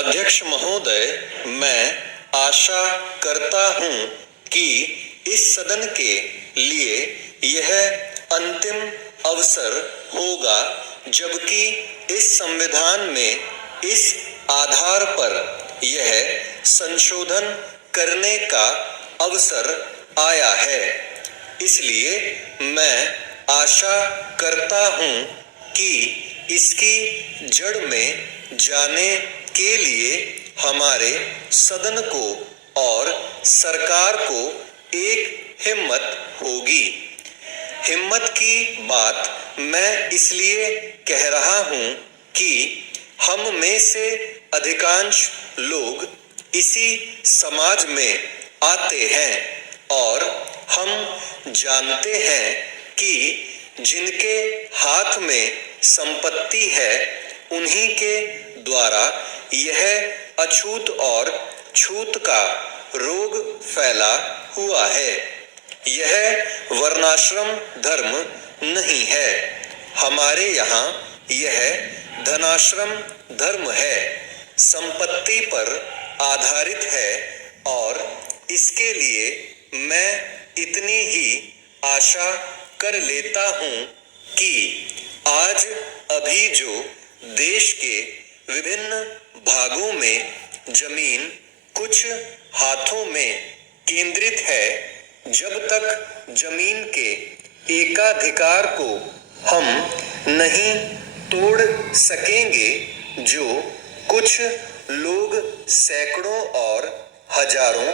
अध्यक्ष महोदय, मैं आशा करता हूं कि इस सदन के लिए यह अंतिम अवसर होगा जबकि इस संविधान में इस आधार पर यह संशोधन करने का अवसर आया है। इसलिए मैं आशा करता हूं कि इसकी जड़ में जाने के लिए हमारे सदन को और सरकार को एक हिम्मत होगी। हिम्मत की बात मैं इसलिए कह रहा हूं कि हम में से अधिकांश लोग इसी समाज में आते हैं और हम जानते हैं कि जिनके हाथ में संपत्ति है उन्हीं के द्वारा यह अछूत और छूत का रोग फैला हुआ है। यह वर्णाश्रम धर्म नहीं है, हमारे यहाँ यह धनाश्रम धर्म है, संपत्ति पर आधारित है और इसके लिए मैं इतनी ही आशा कर लेता हूँ कि आज अभी जो देश के विभिन्न भागों में जमीन कुछ हाथों में केंद्रित है, जब तक जमीन के एकाधिकार को हम नहीं तोड़ सकेंगे, जो कुछ लोग सैकड़ों और हजारों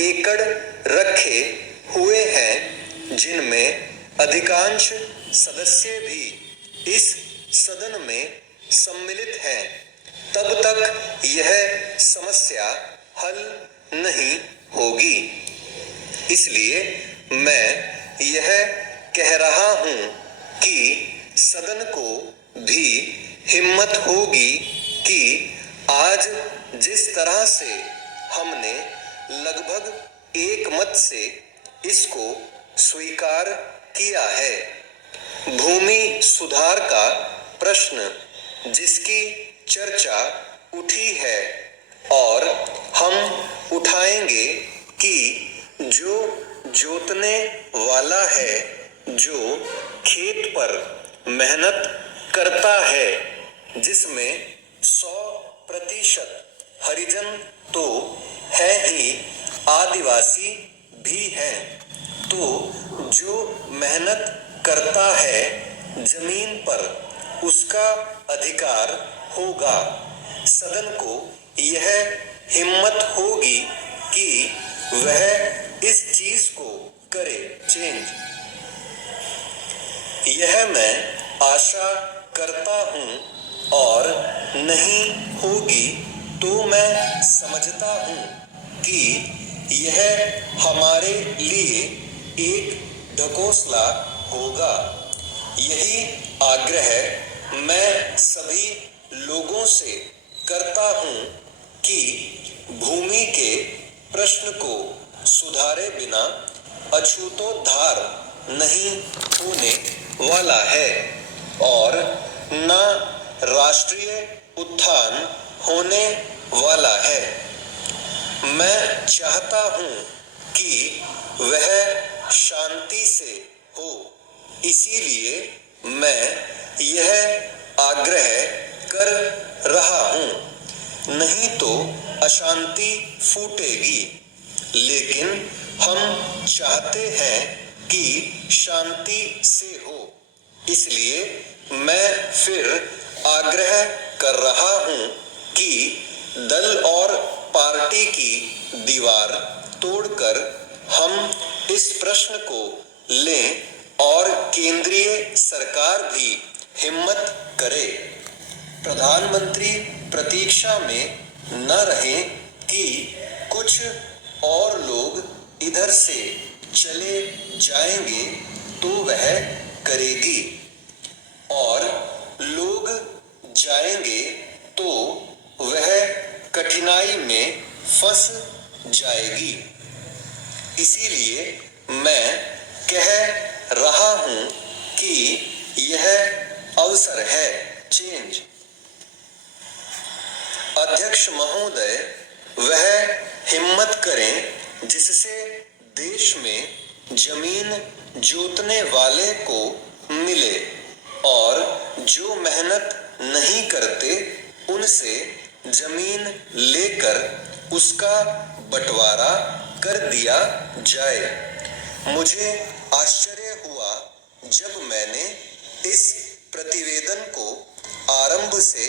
एकड़ रखे हुए हैं, जिनमें अधिकांश सदस्य भी इस सदन में सम्मिलित हैं, तब तक यह समस्या हल नहीं होगी। इसलिए मैं यह कह रहा हूं कि सदन को भी हिम्मत होगी कि आज जिस तरह से हमने लगभग एक मत से इसको स्वीकार किया है, भूमि सुधार का प्रश्न जिसकी चर्चा उठी है और हम उठाएंगे कि जो जोतने वाला है, जो खेत पर मेहनत करता है, जिसमें 100% हरिजन तो है ही, आदिवासी भी हैं, तो जो मेहनत करता है जमीन पर उसका अधिकार होगा। सदन को यह हिम्मत होगी कि वह इस चीज को करे चेंज। यह मैं आशा करता हूं और नहीं होगी तो मैं समझता हूं कि यह हमारे लिए एक ढकोसला होगा। यही आग्रह मैं सभी लोगों से करता हूं कि भूमि के प्रश्न को सुधारे बिना अछूतोद्धार नहीं होने वाला है और न राष्ट्रीय उत्थान होने वाला है। मैं चाहता हूं कि वह शांति से हो, इसीलिए मैं यह आग्रह कर रहा हूं। नहीं तो अशांति फूटेगी, लेकिन हम चाहते हैं कि शांति से हो, इसलिए मैं फिर आग्रह कर रहा हूं कि दल और पार्टी की दीवार तोड़कर हम इस प्रश्न को लें और केंद्रीय सरकार भी हिम्मत करे। प्रधानमंत्री प्रतीक्षा में न रहे कि कुछ और लोग इधर से चले जाएंगे तो वह करेगी, और लोग जाएंगे तो वह कठिनाई में फंस जाएगी। इसीलिए मैं कह रहा हूं कि यह अवसर है चेंज। अध्यक्ष महोदय वह हिम्मत करें जिससे देश में जमीन जोतने वाले को मिले और जो मेहनत नहीं करते उनसे जमीन लेकर उसका बंटवारा कर दिया जाए। मुझे आश्चर्य हुआ जब मैंने इस प्रतिवेदन को आरंभ से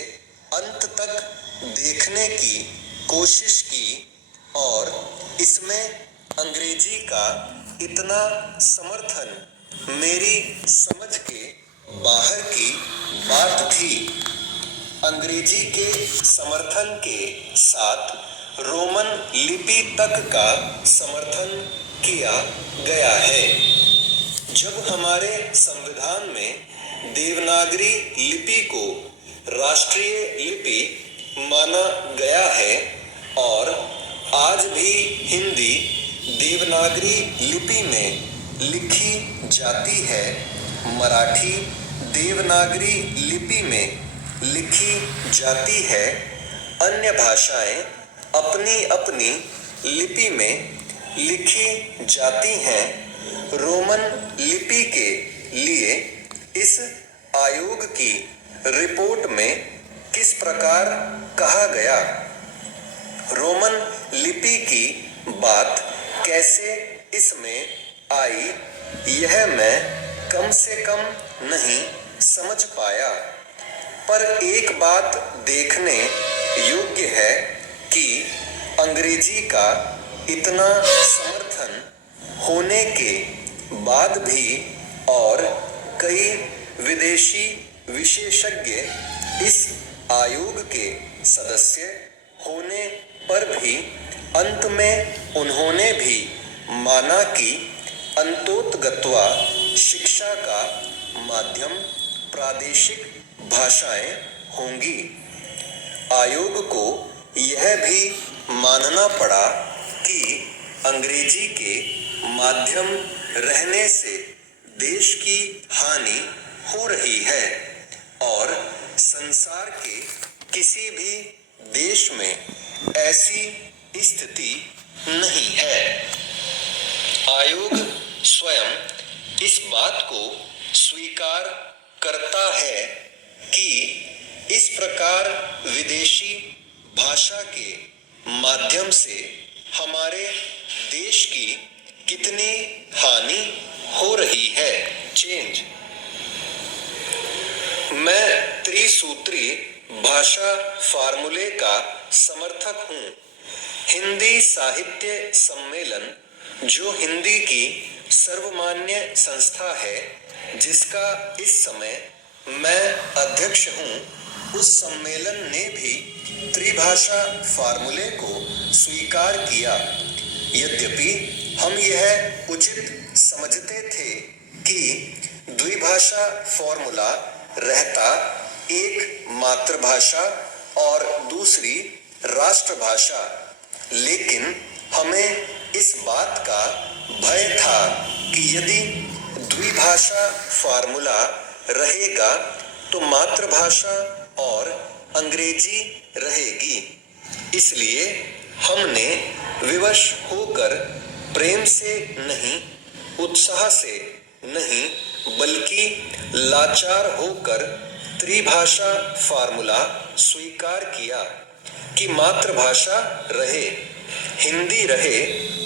अंत तक देखने की कोशिश की और इसमें अंग्रेजी का इतना समर्थन मेरी समझ के बाहर की बात थी। अंग्रेजी के समर्थन के साथ रोमन लिपि तक का समर्थन किया गया है। जब हमारे संविधान में देवनागरी लिपि को राष्ट्रीय लिपि माना गया है और आज भी हिंदी देवनागरी लिपि में लिखी जाती है, मराठी देवनागरी लिपि में लिखी जाती है, अन्य भाषाएं अपनी अपनी लिपि में लिखी जाती हैं। रोमन लिपि के लिए इस आयोग की रिपोर्ट में किस प्रकार कहा गया? रोमन लिपि की बात कैसे इसमें आई, यह मैं कम से कम नहीं समझ पाया। पर एक बात देखने योग्य है कि अंग्रेजी का इतना समर्थन होने के बाद भी और कई विदेशी विशेषज्ञ इस आयोग के सदस्य होने पर भी अंत में उन्होंने भी माना कि अंतोतगत्वा शिक्षा का माध्यम प्रादेशिक भाषाएं होंगी। आयोग को यह भी मानना पड़ा कि अंग्रेजी के माध्यम रहने से देश की हानि हो रही है और संसार के किसी भी देश में ऐसी स्थिति नहीं है। आयोग स्वयं इस बात को स्वीकार करता है कि इस प्रकार विदेशी भाषा के माध्यम से हमारे देश की कितनी हानि हो रही है। चेंज। मैं त्रिसूत्री भाषा फार्मूले का समर्थक हूँ। हिंदी साहित्य सम्मेलन जो हिंदी की सर्वमान्य संस्था है, जिसका इस समय मैं अध्यक्ष हूँ, उस सम्मेलन ने भी त्रिभाषा फार्मूले को स्वीकार किया। यद्यपि हम यह उचित समझते थे कि द्विभाषा फॉर्मूला रहता एक मातृभाषा और दूसरी राष्ट्रभाषा, लेकिन हमें इस बात का भय था कि यदि द्विभाषा फार्मूला रहेगा तो मातृभाषा और अंग्रेजी रहेगी। इसलिए हमने विवश होकर प्रेम से नहीं, उत्साह से नहीं, बल्कि लाचार होकर त्रिभाषा फार्मूला स्वीकार किया कि मातृभाषा रहे, हिंदी रहे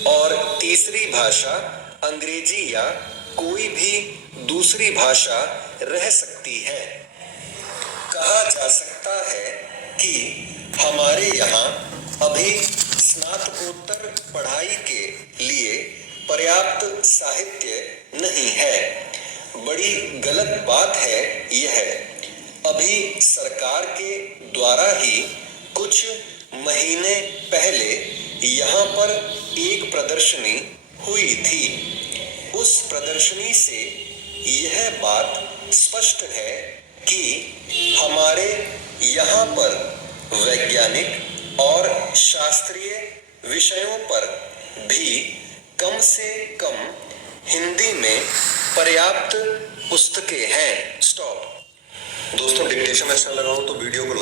और तीसरी भाषा अंग्रेजी या कोई भी दूसरी भाषा रह सकती है। कहा जा सकता है कि हमारे यहाँ अभी स्नातकोत्तर पढ़ाई के लिए पर्याप्त साहित्य नहीं है। बड़ी गलत बात है यह। अभी सरकार के द्वारा ही कुछ महीने पहले यहाँ पर एक प्रदर्शनी हुई थी। उस प्रदर्शनी से यह बात स्पष्ट है कि हमारे यहाँ पर वैज्ञानिक और शास्त्रीय विषयों पर भी कम से कम हिंदी में पर्याप्त पुस्तकें हैं। स्टॉप। दोस्तों, डिक्टेशन अच्छा लगा हो तो वीडियो को